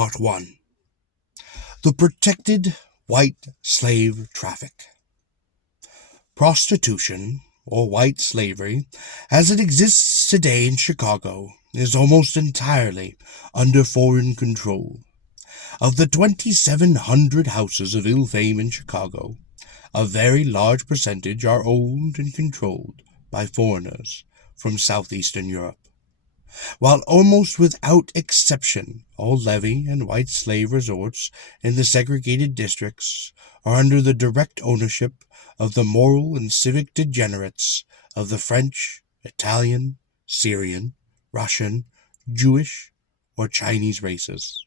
Part 1. The Protected White Slave Traffic. Prostitution, or white slavery, as it exists today in Chicago, is almost entirely under foreign control. Of the 2,700 houses of ill fame in Chicago, a very large percentage are owned and controlled by foreigners from southeastern Europe. While almost without exception all levee and white slave resorts in the segregated districts are under the direct ownership of the moral and civic degenerates of the French, Italian, Syrian, Russian, Jewish, or Chinese races.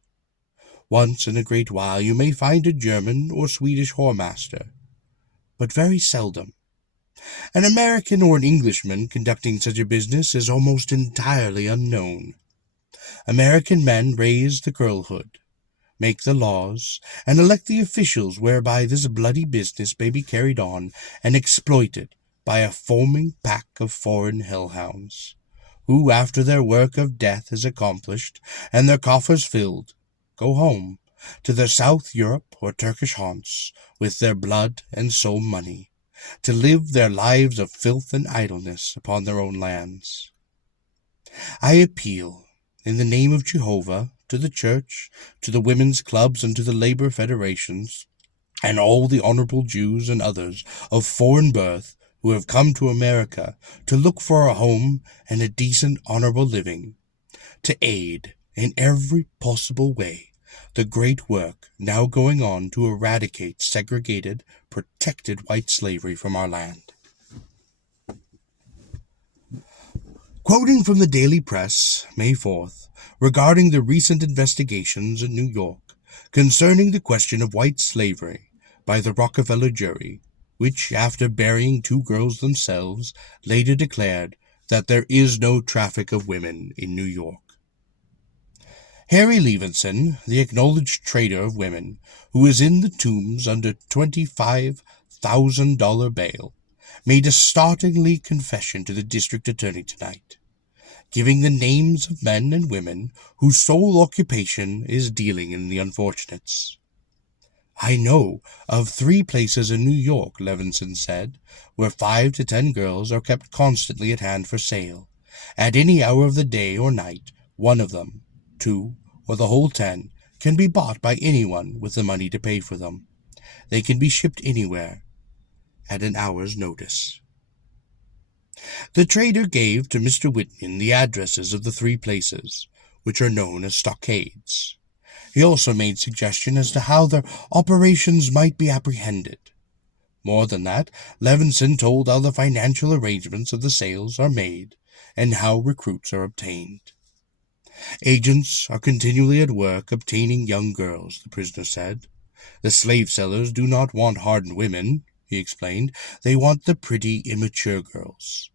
Once in a great while you may find a German or Swedish whoremaster, but very seldom. An American or an Englishman conducting such a business is almost entirely unknown. American men raise the girlhood, make the laws, and elect the officials whereby this bloody business may be carried on and exploited by a foaming pack of foreign hellhounds, who, after their work of death is accomplished and their coffers filled, go home to their South Europe or Turkish haunts with their blood and soul money, to live their lives of filth and idleness upon their own lands. I appeal, in the name of Jehovah, to the Church, to the women's clubs, and to the labor federations, and all the honorable Jews and others of foreign birth who have come to America to look for a home and a decent, honorable living, to aid in every possible way the great work now going on to eradicate segregated, protected white slavery from our land. Quoting from the Daily Press, May 4th, regarding the recent investigations in New York concerning the question of white slavery by the Rockefeller jury, which, after burying 2 girls themselves, later declared that there is no traffic of women in New York. Harry Levinson, the acknowledged trader of women, who is in the Tombs under $25,000 bail, made a startling confession to the district attorney tonight, giving the names of men and women whose sole occupation is dealing in the unfortunates. "I know of 3 places in New York," Levinson said, "where 5 to 10 girls are kept constantly at hand for sale. At any hour of the day or night, one of them, 2, or the whole 10, can be bought by anyone with the money to pay for them. They can be shipped anywhere at an hour's notice." The trader gave to Mr. Whitman the addresses of the 3 places, which are known as stockades. He also made suggestion as to how their operations might be apprehended. More than that, Levinson told how the financial arrangements of the sales are made and how recruits are obtained. "Agents are continually at work obtaining young girls," the prisoner said. "The slave sellers do not want hardened women," he explained. "They want the pretty, immature girls.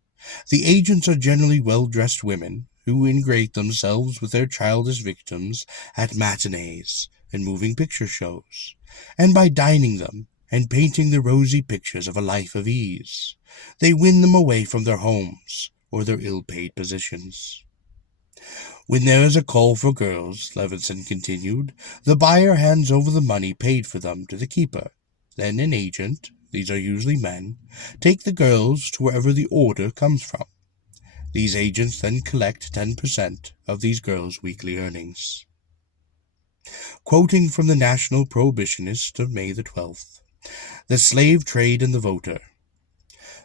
The agents are generally well-dressed women who ingrate themselves with their childish victims at matinees and moving picture shows, and by dining them and painting the rosy pictures of a life of ease, they win them away from their homes or their ill-paid positions. When there is a call for girls," Levinson continued, "the buyer hands over the money paid for them to the keeper. Then an agent, these are usually men, take the girls to wherever the order comes from. These agents then collect 10% of these girls' weekly earnings." Quoting from the National Prohibitionist of May the 12th, "The slave trade and the voter.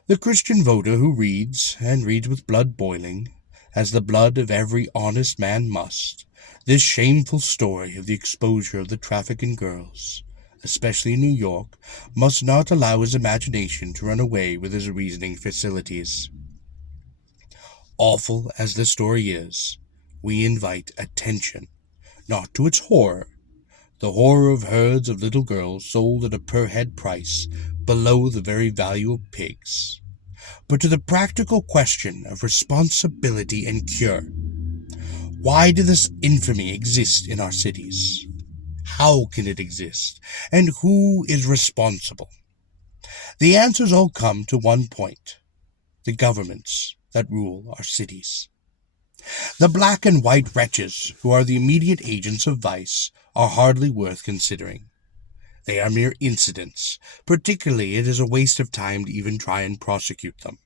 The Christian voter who reads, and reads with blood boiling, as the blood of every honest man must, this shameful story of the exposure of the traffic in girls, especially in New York, must not allow his imagination to run away with his reasoning facilities. Awful as the story is, we invite attention, not to its horror, the horror of herds of little girls sold at a per-head price below the very value of pigs, but to the practical question of responsibility and cure. Why does this infamy exist in our cities? How can it exist? And who is responsible? The answers all come to one point: the governments that rule our cities. The black and white wretches who are the immediate agents of vice are hardly worth considering. They are mere incidents. Particularly, it is a waste of time to even try and prosecute them.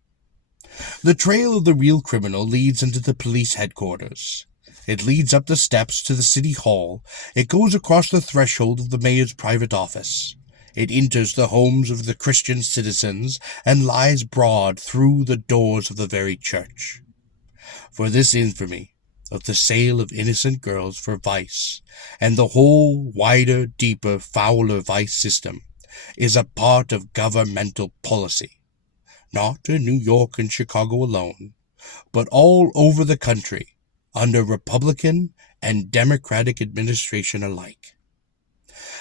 The trail of the real criminal leads into the police headquarters. It leads up the steps to the city hall. It goes across the threshold of the mayor's private office. It enters the homes of the Christian citizens and lies broad through the doors of the very church. For this infamy of the sale of innocent girls for vice, and the whole wider, deeper, fouler vice system, is a part of governmental policy, not in New York and Chicago alone, but all over the country, under Republican and Democratic administration alike.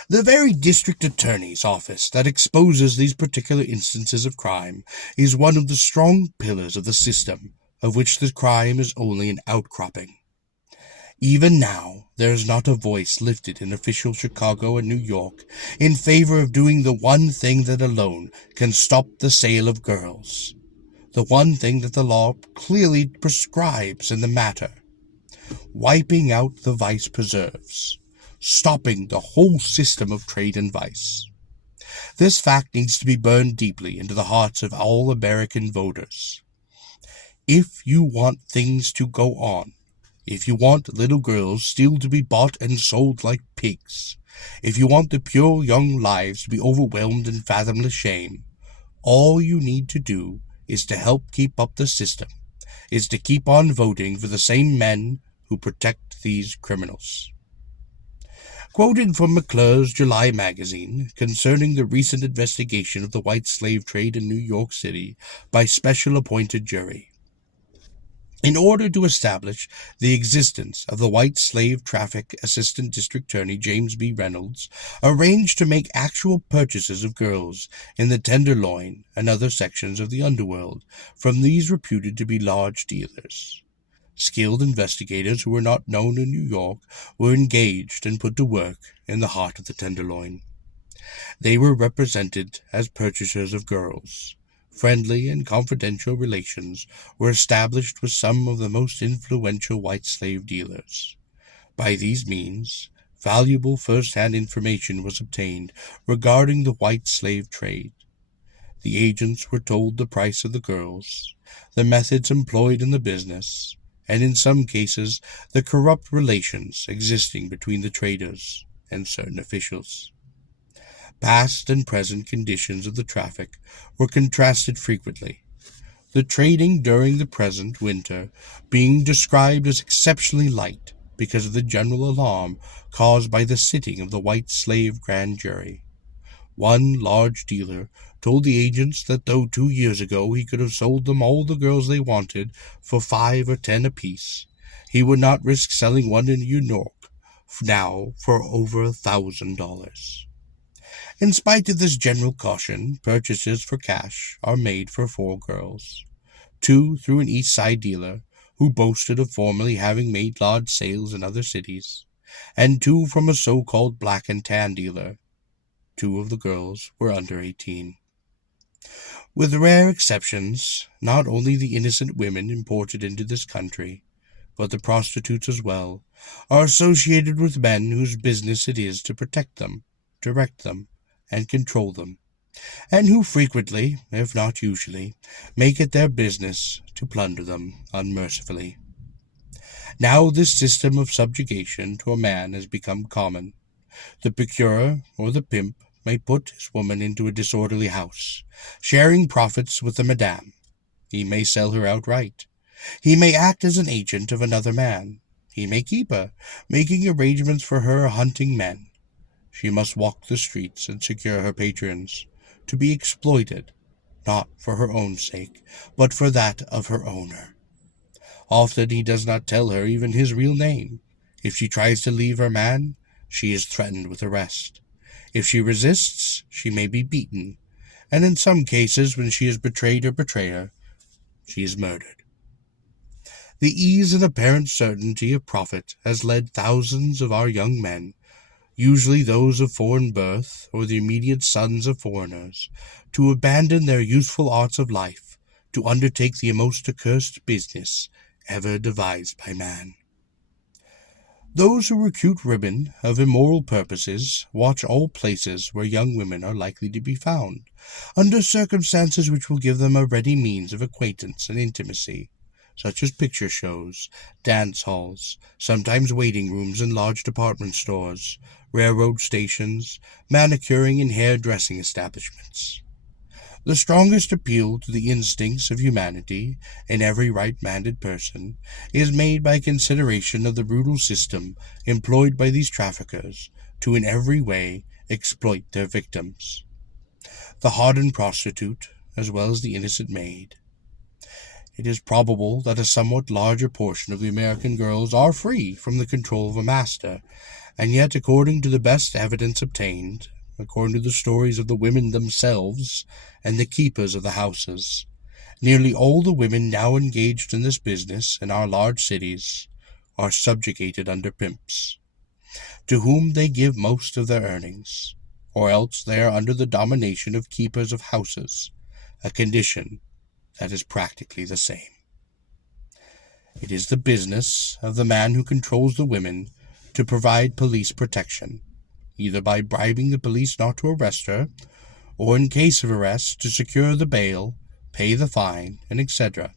The very district attorney's office that exposes these particular instances of crime is one of the strong pillars of the system, of which the crime is only an outcropping. Even now, there is not a voice lifted in official Chicago and New York in favor of doing the one thing that alone can stop the sale of girls, the one thing that the law clearly prescribes in the matter: wiping out the vice preserves, stopping the whole system of trade in vice. This fact needs to be burned deeply into the hearts of all American voters. If you want things to go on, if you want little girls still to be bought and sold like pigs, if you want the pure young lives to be overwhelmed in fathomless shame, all you need to do is to help keep up the system, is to keep on voting for the same men who protect these criminals. Quoted from McClure's July magazine concerning the recent investigation of the white slave trade in New York City by special appointed jury. In order to establish the existence of the white slave traffic, Assistant District Attorney James B. Reynolds arranged to make actual purchases of girls in the Tenderloin and other sections of the underworld from these reputed to be large dealers. Skilled investigators who were not known in New York were engaged and put to work in the heart of the Tenderloin. They were represented as purchasers of girls. Friendly and confidential relations were established with some of the most influential white slave dealers. By these means, valuable first-hand information was obtained regarding the white slave trade. The agents were told the price of the girls, the methods employed in the business, and in some cases the corrupt relations existing between the traders and certain officials. Past and present conditions of the traffic were contrasted frequently, the trading during the present winter being described as exceptionally light because of the general alarm caused by the sitting of the white slave grand jury. One large dealer told the agents that though 2 years ago he could have sold them all the girls they wanted for 5 or 10 apiece, he would not risk selling one in New York now for over $1,000. In spite of this general caution, purchases for cash are made for 4 girls, 2 through an East Side dealer who boasted of formerly having made large sales in other cities, and 2 from a so-called black and tan dealer. 2 of the girls were under 18. With rare exceptions, not only the innocent women imported into this country, but the prostitutes as well, are associated with men whose business it is to protect them, direct them, and control them, and who frequently, if not usually, make it their business to plunder them unmercifully. Now this system of subjugation to a man has become common. The procurer or the pimp may put his woman into a disorderly house, sharing profits with the madame. He may sell her outright. He may act as an agent of another man. He may keep her, making arrangements for her hunting men. She must walk the streets and secure her patrons, to be exploited, not for her own sake, but for that of her owner. Often he does not tell her even his real name. If she tries to leave her man, she is threatened with arrest. If she resists, she may be beaten, and in some cases, when she has betrayed her betrayer, she is murdered. The ease and apparent certainty of profit has led thousands of our young men, usually those of foreign birth or the immediate sons of foreigners, to abandon their useful arts of life to undertake the most accursed business ever devised by man. Those who recruit women of immoral purposes watch all places where young women are likely to be found, under circumstances which will give them a ready means of acquaintance and intimacy, such as picture shows, dance halls, sometimes waiting rooms in large department stores, railroad stations, manicuring and hair-dressing establishments. The strongest appeal to the instincts of humanity in every right-minded person is made by consideration of the brutal system employed by these traffickers to in every way exploit their victims, the hardened prostitute as well as the innocent maid. It is probable that a somewhat larger portion of the American girls are free from the control of a master, and yet, according to the best evidence obtained, according to the stories of the women themselves and the keepers of the houses, nearly all the women now engaged in this business in our large cities are subjugated under pimps, to whom they give most of their earnings, or else they are under the domination of keepers of houses, a condition that is practically the same. It is the business of the man who controls the women to provide police protection, either by bribing the police not to arrest her, or in case of arrest to secure the bail, pay the fine, and etc.,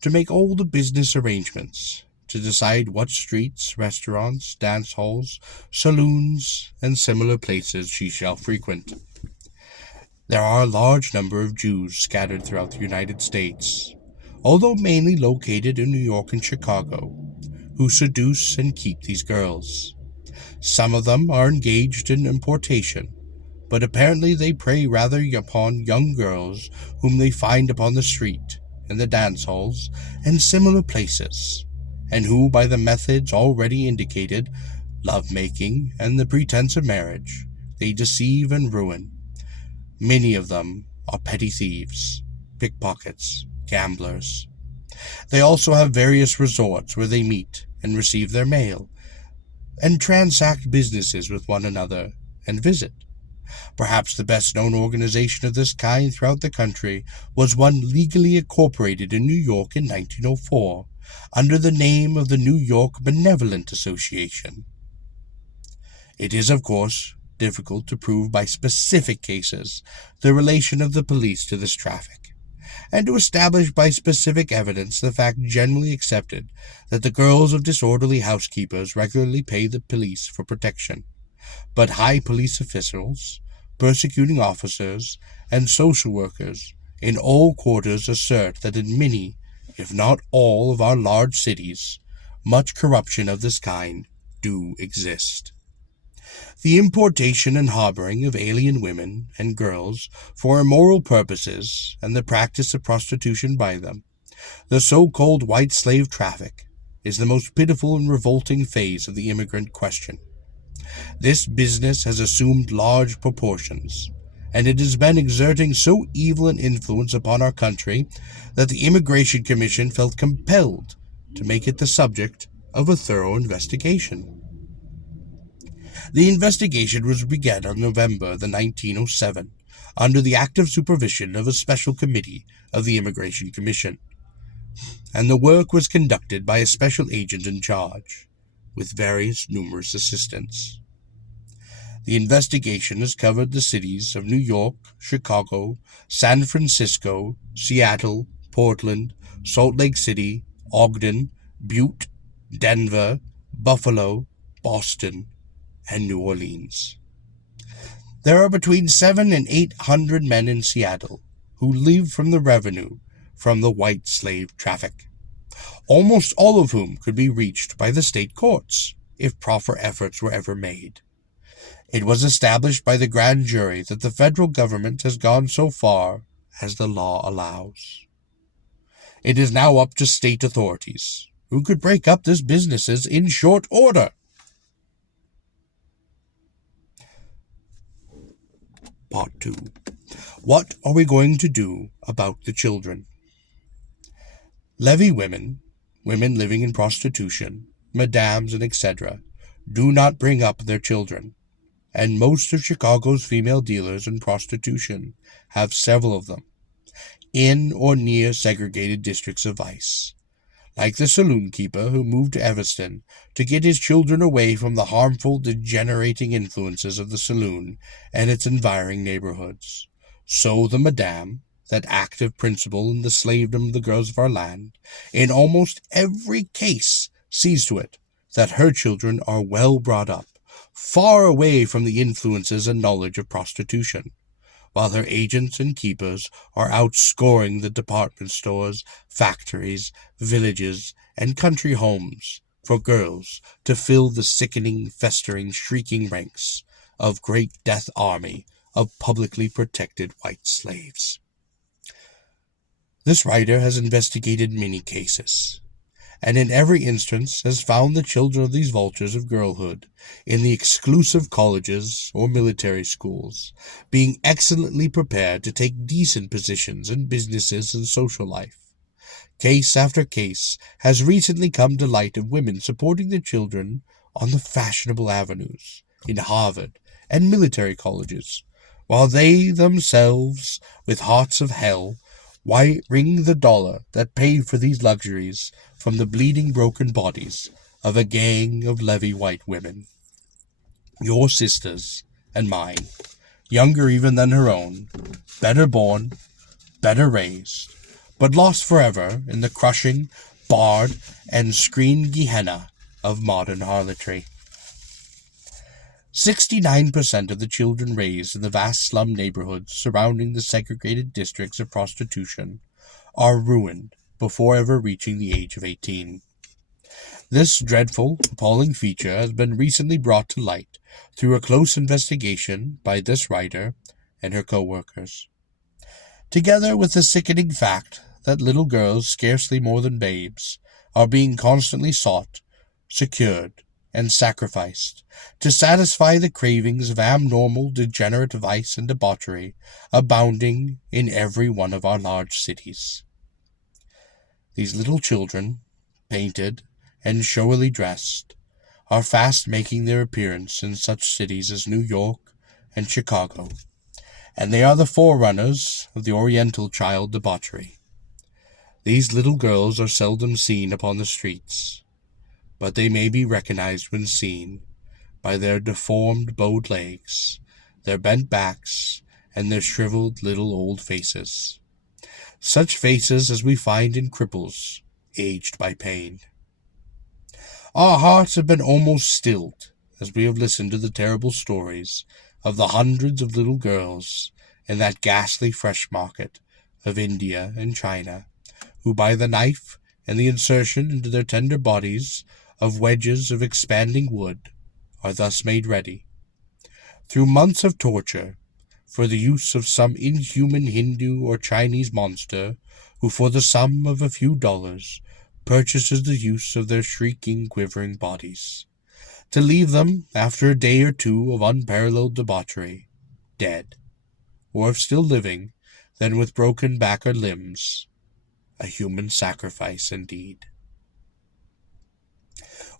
to make all the business arrangements, to decide what streets, restaurants, dance halls, saloons, and similar places she shall frequent. There are a large number of Jews scattered throughout the United States, although mainly located in New York and Chicago, who seduce and keep these girls. Some of them are engaged in importation, but apparently they prey rather upon young girls whom they find upon the street, in the dance halls, and similar places, and who, by the methods already indicated, love-making, and the pretense of marriage, they deceive and ruin. Many of them are petty thieves, pickpockets, gamblers. They also have various resorts where they meet and receive their mail, and transact businesses with one another, and visit. Perhaps the best-known organization of this kind throughout the country was one legally incorporated in New York in 1904, under the name of the New York Benevolent Association. It is, of course, difficult to prove by specific cases the relation of the police to this traffic, and to establish by specific evidence the fact generally accepted that the girls of disorderly housekeepers regularly pay the police for protection. But high police officials, prosecuting officers, and social workers in all quarters assert that in many, if not all, of our large cities, much corruption of this kind do exist. The importation and harboring of alien women and girls for immoral purposes and the practice of prostitution by them, the so-called white slave traffic, is the most pitiful and revolting phase of the immigrant question. This business has assumed large proportions, and it has been exerting so evil an influence upon our country that the Immigration Commission felt compelled to make it the subject of a thorough investigation. The investigation was begun on November 1907, under the active supervision of a special committee of the Immigration Commission, and the work was conducted by a special agent in charge, with various numerous assistants. The investigation has covered the cities of New York, Chicago, San Francisco, Seattle, Portland, Salt Lake City, Ogden, Butte, Denver, Buffalo, Boston, and New Orleans. There are between 700 and 800 men in Seattle who live from the revenue from the white slave traffic, almost all of whom could be reached by the state courts if proper efforts were ever made. It was established by the grand jury that the federal government has gone so far as the law allows. It is now up to state authorities, who could break up these businesses in short order. Part 2. What are we going to do about the children? Levee women, women living in prostitution, madams, and etc., do not bring up their children, and most of Chicago's female dealers in prostitution have several of them, in or near segregated districts of vice, like the saloon keeper who moved to Evanston to get his children away from the harmful, degenerating influences of the saloon and its environing neighborhoods. So the madame, that active principle in the slavedom of the girls of our land, in almost every case sees to it that her children are well brought up, far away from the influences and knowledge of prostitution, while her agents and keepers are outscoring the department stores, factories, villages, and country homes for girls to fill the sickening, festering, shrieking ranks of great death army of publicly protected white slaves. This writer has investigated many cases, and in every instance has found the children of these vultures of girlhood in the exclusive colleges or military schools, being excellently prepared to take decent positions in businesses and social life. Case after case has recently come to light of women supporting their children on the fashionable avenues, in Harvard and military colleges, while they themselves, with hearts of hell, wring the dollar that paid for these luxuries from the bleeding broken bodies of a gang of levee white women. Your sisters and mine, younger even than her own, better born, better raised, but lost forever in the crushing, barred, and screened Gehenna of modern harlotry. 69% of the children raised in the vast slum neighborhoods surrounding the segregated districts of prostitution are ruined before ever reaching the age of 18. This dreadful, appalling feature has been recently brought to light through a close investigation by this writer and her co-workers, together with the sickening fact that little girls scarcely more than babes are being constantly sought, secured, and sacrificed to satisfy the cravings of abnormal, degenerate vice and debauchery abounding in every one of our large cities. These little children, painted and showily dressed, are fast making their appearance in such cities as New York and Chicago, and they are the forerunners of the Oriental child debauchery. These little girls are seldom seen upon the streets, but they may be recognized when seen by their deformed bowed legs, their bent backs, and their shriveled little old faces. Such faces as we find in cripples, aged by pain. Our hearts have been almost stilled as we have listened to the terrible stories of the hundreds of little girls in that ghastly fresh market of India and China, who by the knife and the insertion into their tender bodies of wedges of expanding wood are thus made ready, through months of torture, for the use of some inhuman Hindu or Chinese monster who for the sum of a few dollars purchases the use of their shrieking, quivering bodies, to leave them, after a day or two of unparalleled debauchery, dead, or if still living, then with broken back or limbs, a human sacrifice indeed.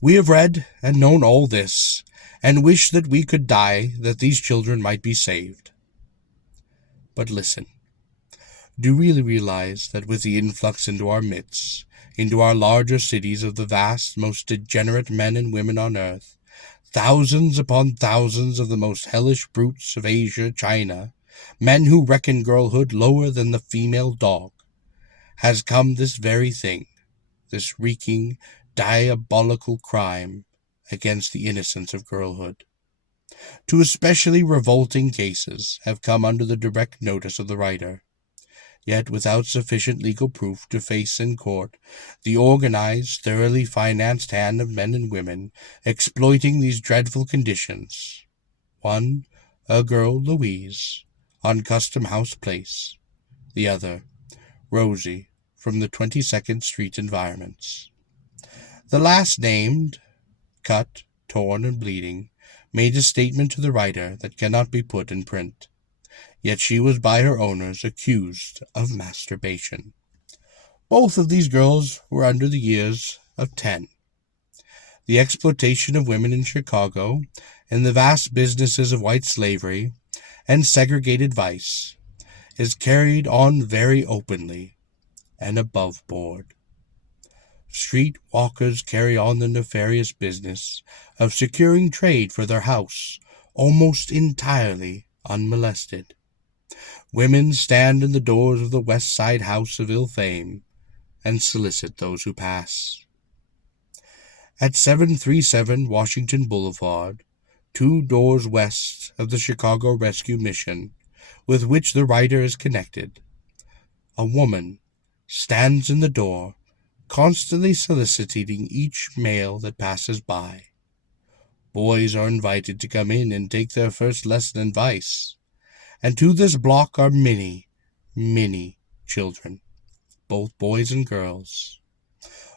We have read and known all this, and wish that we could die that these children might be saved. But listen, do you really realize that with the influx into our midst, into our larger cities of the vast, most degenerate men and women on earth, thousands upon thousands of the most hellish brutes of Asia, China, men who reckon girlhood lower than the female dog, has come this very thing, this reeking, diabolical crime against the innocence of girlhood. Two especially revolting cases have come under the direct notice of the writer, yet without sufficient legal proof to face in court the organized, thoroughly financed hand of men and women exploiting these dreadful conditions. One, a girl, Louise, on Custom House Place. The other, Rosie, from the 22nd Street environments. The last named, cut, torn, and bleeding, made a statement to the writer that cannot be put in print. Yet she was by her owners accused of masturbation. Both of these girls were under the years of 10. The exploitation of women in Chicago and the vast businesses of white slavery and segregated vice is carried on very openly and above board. Street walkers carry on the nefarious business of securing trade for their house almost entirely unmolested. Women stand in the doors of the West Side House of Ill Fame and solicit those who pass. At 737 Washington Boulevard, 2 doors west of the Chicago Rescue Mission, with which the writer is connected, a woman stands in the door, constantly soliciting each male that passes by. Boys are invited to come in and take their first lesson in vice, and to this block are many, many children, both boys and girls.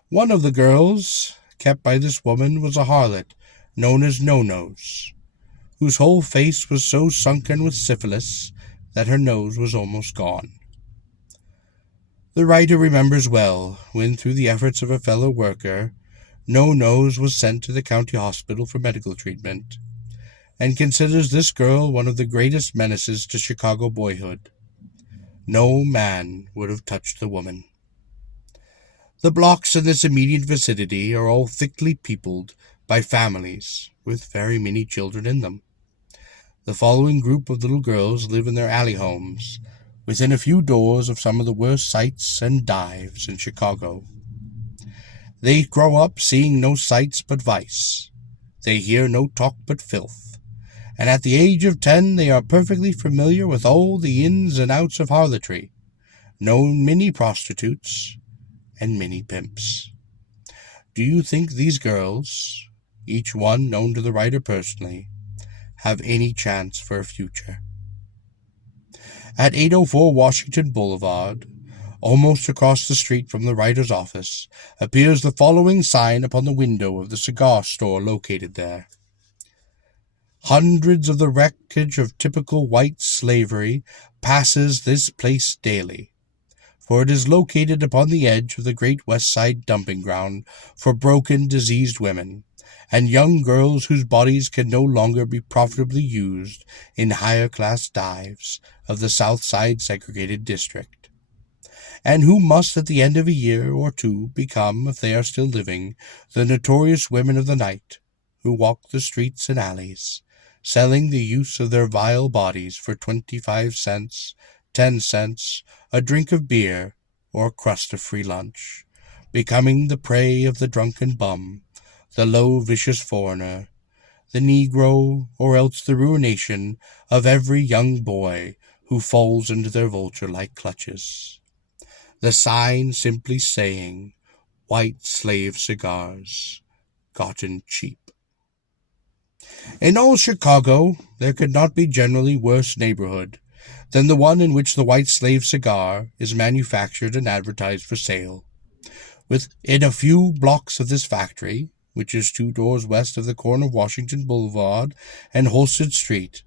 One of the girls kept by this woman was a harlot known as No-Nose, whose whole face was so sunken with syphilis that her nose was almost gone. The writer remembers well when, through the efforts of a fellow worker, No-Nose was sent to the county hospital for medical treatment, and considers this girl one of the greatest menaces to Chicago boyhood. No man would have touched the woman. The blocks in this immediate vicinity are all thickly peopled by families with very many children in them. The following group of little girls live in their alley homes, within a few doors of some of the worst sights and dives in Chicago. They grow up seeing no sights but vice. They hear no talk but filth. And at the age of 10 they are perfectly familiar with all the ins and outs of harlotry, know many prostitutes, and many pimps. Do you think these girls, each one known to the writer personally, have any chance for a future? At 804 Washington Boulevard, almost across the street from the writer's office, appears the following sign upon the window of the cigar store located there. Hundreds of the wreckage of typical white slavery passes this place daily, for it is located upon the edge of the great West Side dumping ground for broken, diseased women, and young girls whose bodies can no longer be profitably used in higher-class dives of the South Side segregated district, and who must at the end of a year or two become, if they are still living, the notorious women of the night, who walk the streets and alleys, selling the use of their vile bodies for 25 cents, 10 cents, a drink of beer, or a crust of free lunch, becoming the prey of the drunken bum, the low, vicious foreigner, the Negro, or else the ruination of every young boy who falls into their vulture-like clutches. The sign simply saying, "White slave cigars, gotten cheap." In all Chicago, there could not be generally worse neighborhood than the one in which the white slave cigar is manufactured and advertised for sale. Within a few blocks of this factory, which is 2 doors west of the corner of Washington Boulevard and Holstead Street,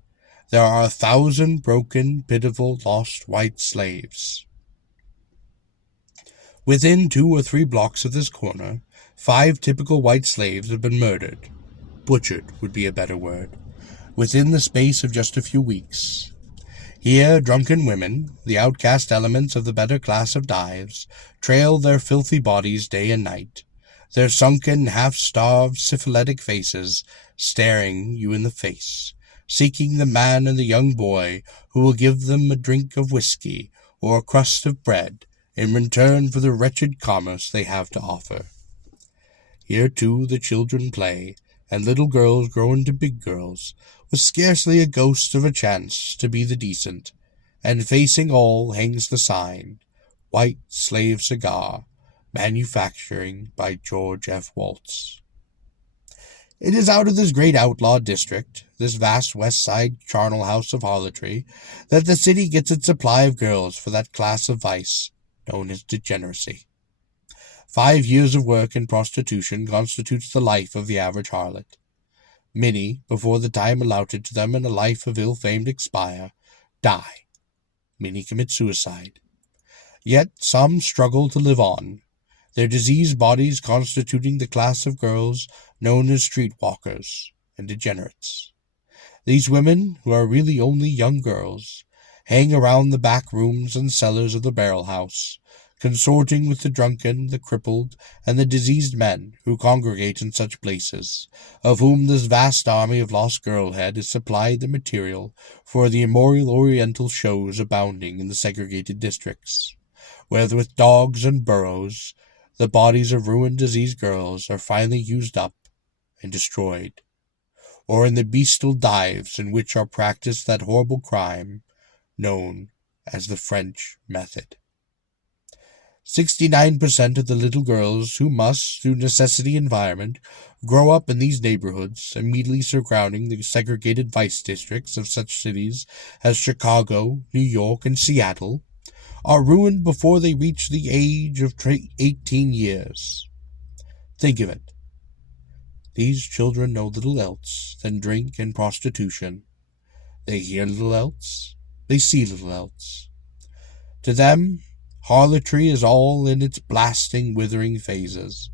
there are 1,000 broken, pitiful, lost white slaves. Within 2 or 3 blocks of this corner, 5 typical white slaves have been murdered. Butchered would be a better word, within the space of just a few weeks. Here drunken women, the outcast elements of the better class of dives, trail their filthy bodies day and night, their sunken, half-starved, syphilitic faces staring you in the face, seeking the man and the young boy who will give them a drink of whiskey or a crust of bread in return for the wretched commerce they have to offer. Here, too, the children play, and little girls grow into big girls, with scarcely a ghost of a chance to be the decent, and facing all hangs the sign, "White Slave Cigar, Manufacturing by George F. Waltz." It is out of this great outlaw district, this vast West Side charnel house of harlotry, that the city gets its supply of girls for that class of vice known as degeneracy. 5 years of work in prostitution constitutes the life of the average harlot. Many, before the time allotted to them in a life of ill-famed expire, die. Many commit suicide. Yet some struggle to live on, their diseased bodies constituting the class of girls known as streetwalkers and degenerates. These women, who are really only young girls, hang around the back rooms and cellars of the barrel house, consorting with the drunken, the crippled, and the diseased men who congregate in such places, of whom this vast army of lost girlhood has supplied the material for the immemorial oriental shows abounding in the segregated districts, where with dogs and burros the bodies of ruined diseased girls are finally used up and destroyed, or in the bestial dives in which are practiced that horrible crime known as the French method. 69% of the little girls who must, through necessity environment, grow up in these neighborhoods immediately surrounding the segregated vice districts of such cities as Chicago, New York, and Seattle, are ruined before they reach the age of 18 years. Think of it. These children know little else than drink and prostitution. They hear little else. They see little else. To them, harlotry is all in its blasting, withering phases,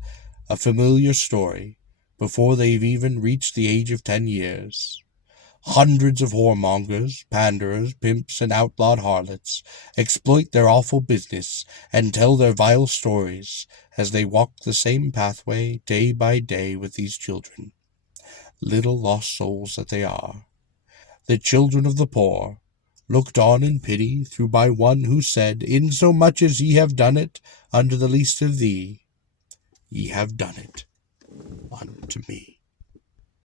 a familiar story, before they've even reached the age of 10 years. Hundreds of whoremongers, panderers, pimps, and outlawed harlots exploit their awful business and tell their vile stories as they walk the same pathway day by day with these children, little lost souls that they are, the children of the poor, looked on in pity through by one who said, "Insomuch as ye have done it unto the least of thee, ye have done it unto me."